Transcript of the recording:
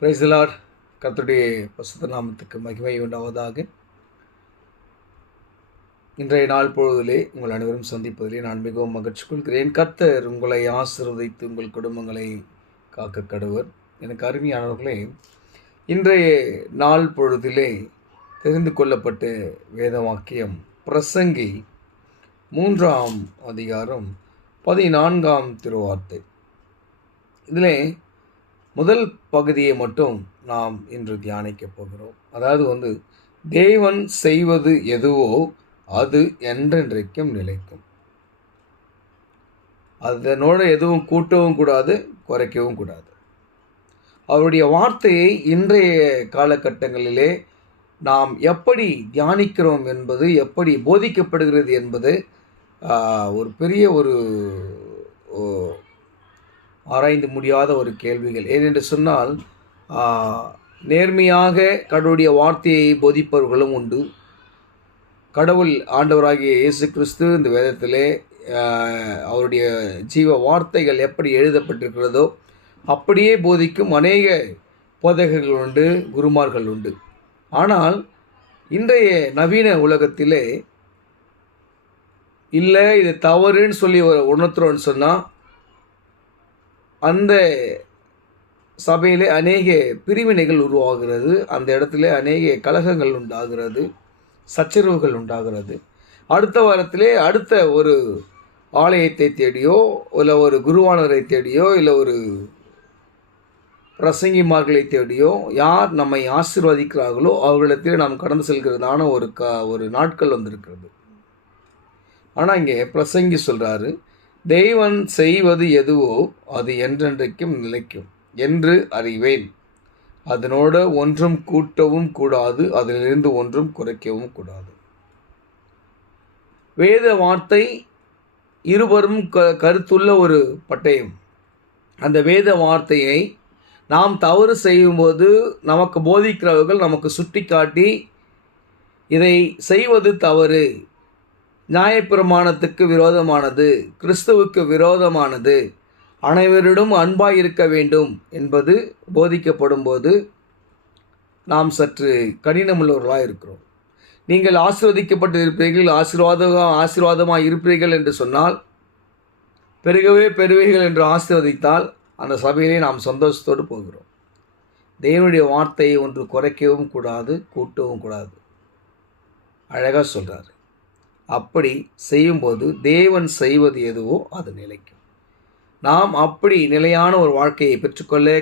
Praise the Lord. கர்த்தருடைய பரிசுத்த நாமத்துக்கு மகிமை உண்டாவதாக. இன்றைய நாள் பொழுதிலே உங்கள் அனைவரும் சந்திப்பதிலே நான் மிகவும் மகிழ்ச்சி கொள்கிறேன். கர்த்தர் உங்களை ஆசீர்வதித்து உங்கள் குடும்பங்களை காக்க கடவர். எனக்கு அருமையானவர்களே, இன்றைய நாள் பொழுதிலே தெரிந்து கொள்ளப்பட்ட வேத வாக்கியம் பிரசங்கி 3ஆம் அதிகாரம் 14ஆம் திருவார்த்தை. இதிலே முதல் பகுதியை மட்டும் நாம் இன்று தியானிக்க போகிறோம். அதாவது தேவன் செய்வது எதுவோ அது என்றென்றைக்கும் நிலைக்கும். அதனோட எதுவும் கூட்டவும் கூடாது, குறைக்கவும் கூடாது. அவருடைய வார்த்தையை இன்றைய காலகட்டங்களிலே நாம் எப்படி தியானிக்கிறோம் என்பது, எப்படி போதிக்கப்படுகிறது என்பது ஒரு பெரிய ஆராய்ந்து முடியாத ஒரு கேள்விகள். ஏனென்று சொன்னால், நேர்மையாக கடவுளுடைய வார்த்தையை போதிப்பவர்களும் உண்டு. கடவுள் ஆண்டவராகிய இயேசு கிறிஸ்து இந்த வேதத்திலே அவருடைய ஜீவ வார்த்தைகள் எப்படி எழுதப்பட்டிருக்கிறதோ அப்படியே போதிக்கும் அநேக போதகர்கள் உண்டு, குருமார்கள் உண்டு. ஆனால் இன்றைய நவீன உலகத்திலே இல்லை, இது தவறுன்னு சொல்லி உணர்த்துறோன்னு சொன்னால் அந்த சபையிலே அநேக பிரிவினைகள் உருவாகிறது. அந்த இடத்துல அநேக கலகங்கள் உண்டாகிறது, சச்சரவுகள் உண்டாகிறது. அடுத்த வாரத்திலே அடுத்த ஒரு ஆலயத்தை தேடியோ, இல்லை ஒரு குருவானரை தேடியோ, இல்லை ஒரு பிரசங்கிமார்களை தேடியோ யார் நம்மை ஆசீர்வதிக்கிறார்களோ அவர்களிடத்திலே நாம் கடந்து செல்கிறதான ஒரு நாட்கள் வந்திருக்கிறது. ஆனால் இங்கே பிரசங்கி சொல்கிறாரு, தேவன் செய்வது எதுவோ அது என்றென்றைக்கும் நிலைக்கும் என்று அறிவேன். அதனோட ஒன்றும் கூட்டவும் கூடாது, அதிலிருந்து ஒன்றும் குறைக்கவும் கூடாது. வேத வார்த்தை இருவரும் கருத்துள்ள ஒரு பட்டயம். அந்த வேத வார்த்தையை நாம் தவறு செய்யும்போது நமக்கு போதிக்கிறவர்கள் நமக்கு சுட்டி காட்டி, இதை செய்வது தவறு, நியாயப்பிரமாணத்துக்கு விரோதமானது, கிறிஸ்துவுக்கு விரோதமானது, அனைவரிடம் அன்பாய் இருக்க வேண்டும் என்பது போதிக்கப்படும் போது நாம் சற்று கடினமுள்ளவர்களாக இருக்கிறோம். நீங்கள் ஆசீர்வதிக்கப்பட்டு இருப்பீர்கள், ஆசீர்வாதமாக இருப்பீர்கள் என்று சொன்னால், பெருகவே பெறுவீர்கள் என்று ஆசீர்வதித்தால் அந்த சபையிலே நாம் சந்தோஷத்தோடு போகிறோம். தேவனுடைய வார்த்தையை ஒன்று குறைக்கவும் கூடாது, கூட்டவும் கூடாது. அழகாக சொல்கிறார். அப்படி செய்யும்போது தேவன் செய்வது எதுவோ அது நிலைக்கும். நாம் அப்படி நிலையான ஒரு வாழ்க்கையை பெற்றுக்கொள்ள